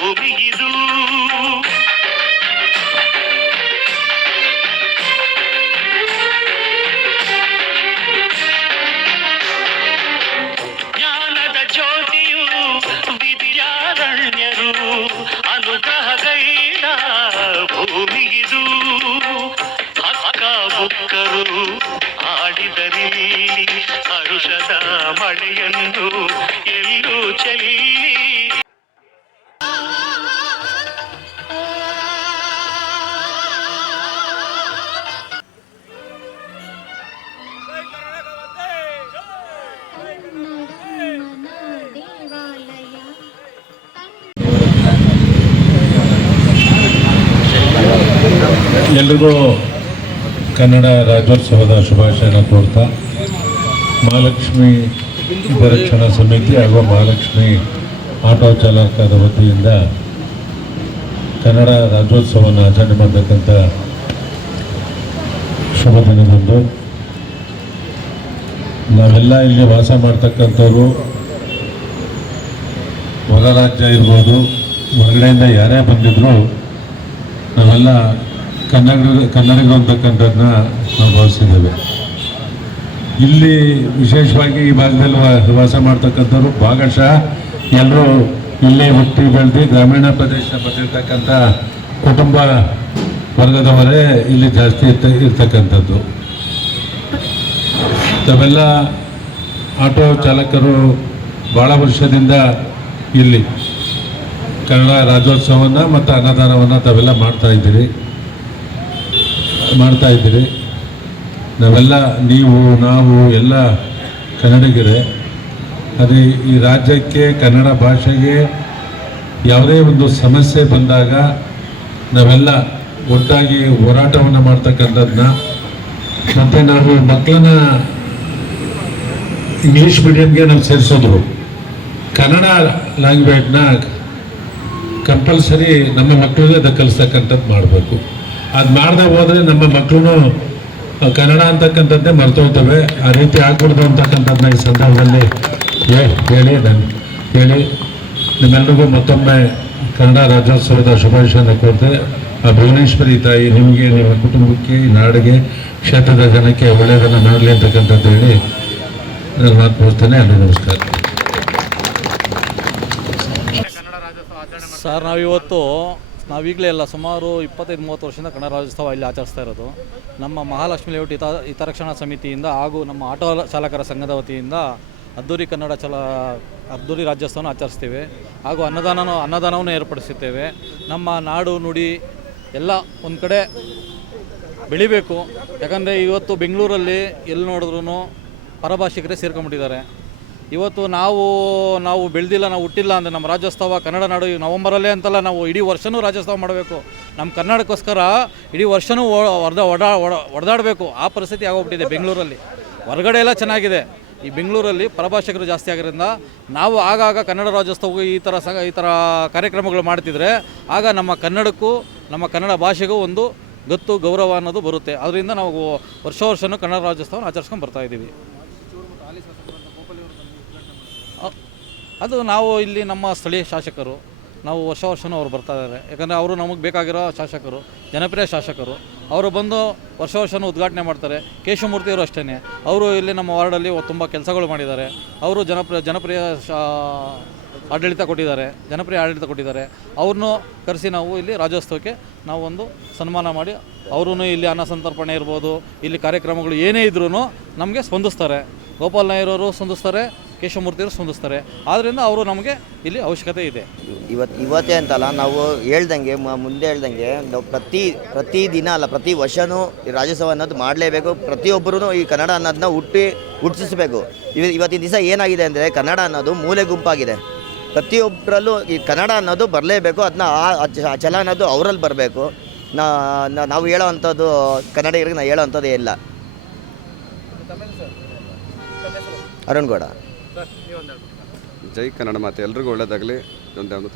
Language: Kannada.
ಭೂಮಿಗಿದು. ಜ್ಞಾನದ ಜ್ಯೋತಿಯು ವಿದ್ಯಾರಣ್ಯರು ಅನುಗ್ರಹಗೈದ ಭೂಮಿಗಿದು. ಹಕ್ಕ ಬುಕ್ಕರು ಆಡಿದರಿಲ್ಲಿ ಹರುಷದ ಮಳೆಯನ್ನು ಎಲ್ಲೂ ಚೆಲ್ಲಿ. ಎಲ್ರಿಗೂ ಕನ್ನಡ ರಾಜ್ಯೋತ್ಸವದ ಶುಭಾಶಯನ ಕೋರ್ತಾ, ಮಹಾಲಕ್ಷ್ಮಿ ಹಿತರಕ್ಷಣಾ ಸಮಿತಿ ಹಾಗೂ ಮಹಾಲಕ್ಷ್ಮಿ ಆಟೋ ಚಾಲಕರ ವತಿಯಿಂದ ಕನ್ನಡ ರಾಜ್ಯೋತ್ಸವವನ್ನು ಆಚರಣೆ ಮಾಡತಕ್ಕಂಥ ಶುಭ ದಿನದಂದು ನಾವೆಲ್ಲ ಇಲ್ಲಿ ವಾಸ ಮಾಡ್ತಕ್ಕಂಥವ್ರು ಹೊರ ರಾಜ್ಯ ಇರ್ಬೋದು, ಹೊರಗಡೆಯಿಂದ ಯಾರೇ ಬಂದಿದ್ರು ನಾವೆಲ್ಲ ಕನ್ನಡಿಗರು ಅಂತಕ್ಕಂಥದ್ದನ್ನ ನಾವು ಭಾವಿಸಿದ್ದೇವೆ. ಇಲ್ಲಿ ವಿಶೇಷವಾಗಿ ಈ ಭಾಗದಲ್ಲಿ ವಾಸ ಮಾಡ್ತಕ್ಕಂಥವ್ರು ಭಾಗಶಃ ಎಲ್ಲರೂ ಇಲ್ಲೇ ಹುಟ್ಟಿ ಬೆಳೆದು ಗ್ರಾಮೀಣ ಪ್ರದೇಶ ಬಂದಿರತಕ್ಕಂಥ ಕುಟುಂಬ ವರ್ಗದವರೇ ಇಲ್ಲಿ ಜಾಸ್ತಿ ಇರ್ತಕ್ಕಂಥದ್ದು. ತಾವೆಲ್ಲ ಆಟೋ ಚಾಲಕರು ಭಾಳ ವರ್ಷದಿಂದ ಇಲ್ಲಿ ಕನ್ನಡ ರಾಜ್ಯೋತ್ಸವವನ್ನು ಮತ್ತು ಅನ್ನದಾನವನ್ನು ತಾವೆಲ್ಲ ಮಾಡ್ತಾಯಿದ್ದೀರಿ. ನಾವೆಲ್ಲ ನೀವು ನಾವು ಎಲ್ಲ ಕನ್ನಡಿಗರೇ. ಅದೇ ಈ ರಾಜ್ಯಕ್ಕೆ ಕನ್ನಡ ಭಾಷೆಗೆ ಯಾವುದೇ ಒಂದು ಸಮಸ್ಯೆ ಬಂದಾಗ ನಾವೆಲ್ಲ ಒಟ್ಟಾಗಿ ಹೋರಾಟವನ್ನು ಮಾಡ್ತಕ್ಕಂಥದ್ದನ್ನ, ಮತ್ತು ನಾವು ಮಕ್ಕಳನ್ನ ಇಂಗ್ಲೀಷ್ ಮೀಡಿಯಮ್ಗೆ ನಾವು ಸೇರಿಸೋದು, ಕನ್ನಡ ಲ್ಯಾಂಗ್ವೇಜ್ನ ಕಂಪಲ್ಸರಿ ನಮ್ಮ ಮಕ್ಕಳಿಗೆ ಅದು ಕಲಿಸ್ತಕ್ಕಂಥದ್ದು ಮಾಡಬೇಕು. ಅದು ಮಾಡದೆ ಹೋದರೆ ನಮ್ಮ ಮಕ್ಕಳು ಕನ್ನಡ ಅಂತಕ್ಕಂಥದ್ದೇ ಮರ್ತೋಗ್ತವೆ. ಆ ರೀತಿ ಆಗ್ಬಿಡ್ದು ಅಂತಕ್ಕಂಥದ್ದನ್ನ ಈ ಸಂದರ್ಭದಲ್ಲಿ ಹೇಳಿ ನಿಮ್ಮೆಲ್ಲರಿಗೂ ಮತ್ತೊಮ್ಮೆ ಕನ್ನಡ ರಾಜ್ಯೋತ್ಸವದ ಶುಭಾಶಯನ ಕೋರ್ತೇವೆ. ಆ ಭುವನೇಶ್ವರಿ ತಾಯಿ ನಿಮಗೆ, ನಿಮ್ಮ ಕುಟುಂಬಕ್ಕೆ, ನಾಡಿಗೆ, ಕ್ಷೇತ್ರದ ಜನಕ್ಕೆ ಒಳ್ಳೆಯದನ್ನು ಮಾಡಲಿ ಅಂತಕ್ಕಂಥದ್ದು ಹೇಳಿ ನಾನು ಮಾತು ಕೊಡ್ತೇನೆ. ಅಲ್ಲಿ ನಮಸ್ಕಾರ ಸರ್. ನಾವೀಗಲೇ ಎಲ್ಲ ಸುಮಾರು 25-30 ವರ್ಷದಿಂದ ಕನ್ನಡ ರಾಜ್ಯೋತ್ಸವ ಇಲ್ಲಿ ಆಚರಿಸ್ತಾ ಇರೋದು. ನಮ್ಮ ಮಹಾಲಕ್ಷ್ಮಿ ಲೇಔಟ್ ಹಿತರಕ್ಷಣಾ ಸಮಿತಿಯಿಂದ ಹಾಗೂ ನಮ್ಮ ಆಟೋ ಚಾಲಕರ ಸಂಘದ ವತಿಯಿಂದ ಅದ್ದೂರಿ ಅದ್ದೂರಿ ರಾಜ್ಯೋತ್ಸವನ ಆಚರಿಸ್ತೀವಿ. ಹಾಗೂ ಅನ್ನದಾನವನ್ನು ಏರ್ಪಡಿಸುತ್ತೇವೆ. ನಮ್ಮ ನಾಡು ನುಡಿ ಎಲ್ಲ ಒಂದು ಕಡೆ ಬೆಳಿಬೇಕು. ಯಾಕಂದರೆ ಇವತ್ತು ಬೆಂಗಳೂರಲ್ಲಿ ಎಲ್ಲಿ ನೋಡಿದ್ರೂ ಪರಭಾಷಿಕರೇ ಸೇರ್ಕೊಂಡ್ಬಿಟ್ಟಿದ್ದಾರೆ. ಇವತ್ತು ನಾವು ಬೆಳೆದಿಲ್ಲ, ನಾವು ಹುಟ್ಟಿಲ್ಲ ಅಂದರೆ ನಮ್ಮ ರಾಜ್ಯೋತ್ಸವ ಕನ್ನಡ ನಾಡು ನವಂಬರಲ್ಲೇ ಅಂತಲ್ಲ, ನಾವು ಇಡೀ ವರ್ಷವೂ ರಾಜ್ಯೋತ್ಸವ ಮಾಡಬೇಕು. ನಮ್ಮ ಕನ್ನಡಕ್ಕೋಸ್ಕರ ಇಡೀ ವರ್ಷವೂ ಹೊಡೆದಾಡಬೇಕು. ಆ ಪರಿಸ್ಥಿತಿ ಆಗೋಗ್ಬಿಟ್ಟಿದೆ ಬೆಂಗಳೂರಲ್ಲಿ. ಹೊರಗಡೆ ಎಲ್ಲ ಚೆನ್ನಾಗಿದೆ, ಈ ಬೆಂಗಳೂರಲ್ಲಿ ಪರಭಾಷಿಕರು ಜಾಸ್ತಿ ಆಗಿರೋದ್ರಿಂದ ನಾವು ಆಗಾಗ ಕನ್ನಡ ರಾಜ್ಯೋತ್ಸವಕ್ಕೂ ಈ ಥರ ಕಾರ್ಯಕ್ರಮಗಳು ಮಾಡ್ತಿದ್ರೆ ಆಗ ನಮ್ಮ ಕನ್ನಡಕ್ಕೂ ನಮ್ಮ ಕನ್ನಡ ಭಾಷೆಗೂ ಒಂದು ಗತ್ತು ಗೌರವ ಅನ್ನೋದು ಬರುತ್ತೆ. ಅದರಿಂದ ನಾವು ವರ್ಷವೂ ಕನ್ನಡ ರಾಜ್ಯೋತ್ಸವನ ಆಚರಿಸ್ಕೊಂಡು ಬರ್ತಾಯಿದ್ದೀವಿ. ಅದು ನಾವು ಇಲ್ಲಿ ನಮ್ಮ ಸ್ಥಳೀಯ ಶಾಸಕರು, ನಾವು ವರ್ಷವೂ ಅವ್ರು ಬರ್ತಾ ಇದ್ದಾರೆ. ಯಾಕಂದರೆ ಅವರು ನಮಗೆ ಬೇಕಾಗಿರೋ ಶಾಸಕರು, ಜನಪ್ರಿಯ ಶಾಸಕರು. ಅವರು ಬಂದು ವರ್ಷವೂ ಉದ್ಘಾಟನೆ ಮಾಡ್ತಾರೆ. ಕೇಶವಮೂರ್ತಿಯವರು ಅಷ್ಟೇ, ಅವರು ಇಲ್ಲಿ ನಮ್ಮ ವಾರ್ಡಲ್ಲಿ ತುಂಬ ಕೆಲಸಗಳು ಮಾಡಿದ್ದಾರೆ. ಅವರು ಜನಪ್ರಿಯ ಆಡಳಿತ ಕೊಟ್ಟಿದ್ದಾರೆ. ಅವ್ರನ್ನೂ ಕರೆಸಿ ನಾವು ಇಲ್ಲಿ ರಾಜ್ಯೋತ್ಸವಕ್ಕೆ ನಾವು ಒಂದು ಸನ್ಮಾನ ಮಾಡಿ, ಅವರೂ ಇಲ್ಲಿ ಅನ್ನ ಸಂತರ್ಪಣೆ ಇರ್ಬೋದು, ಇಲ್ಲಿ ಕಾರ್ಯಕ್ರಮಗಳು ಏನೇ ಇದ್ರೂ ನಮಗೆ ಸ್ಪಂದಿಸ್ತಾರೆ. ಗೋಪಾಲ್ ನಾಯರವರು ಸ್ಪಂದಿಸ್ತಾರೆ, ಕೇಶವಮೂರ್ತಿಯವರು ಸ್ಪಂದಿಸ್ತಾರೆ. ಆದ್ದರಿಂದ ಅವರು ನಮಗೆ ಇಲ್ಲಿ ಅವಶ್ಯಕತೆ ಇದೆ. ಇವತ್ತೇ ಅಂತಲ್ಲ, ನಾವು ಮುಂದೆ ಹೇಳ್ದಂಗೆ ನಾವು ಪ್ರತಿ ದಿನ ಅಲ್ಲ, ಪ್ರತಿ ವರ್ಷವೂ ಈ ರಾಜ್ಯೋತ್ಸವ ಅನ್ನೋದು ಮಾಡಲೇಬೇಕು. ಪ್ರತಿಯೊಬ್ಬರೂ ಈ ಕನ್ನಡ ಅನ್ನೋದನ್ನ ಹುಟ್ಟಿಸಬೇಕು. ಇವತ್ತಿನ ದಿವಸ ಏನಾಗಿದೆ ಅಂದರೆ, ಕನ್ನಡ ಅನ್ನೋದು ಮೂಲೆ ಗುಂಪಾಗಿದೆ. ಪ್ರತಿಯೊಬ್ಬರಲ್ಲೂ ಈ ಕನ್ನಡ ಅನ್ನೋದು ಬರಲೇಬೇಕು. ಅದನ್ನ ಆ ಛಲ ಅನ್ನೋದು ಅವರಲ್ಲಿ ಬರಬೇಕು. ನಾವು ಹೇಳೋ ಅಂಥದ್ದು ಕನ್ನಡಿಗರಿಗೆ ನಾವು ಹೇಳೋ ಅಂಥದ್ದೇ ಇಲ್ಲ. ಅರುಣ್ ಗೌಡ. ಜೈ ಕನ್ನಡ ಮಾತೆ. ಎಲ್ರಿಗೂ ಒಳ್ಳೆಯದಾಗಲಿ. ಒಂದೇ ಒಂದು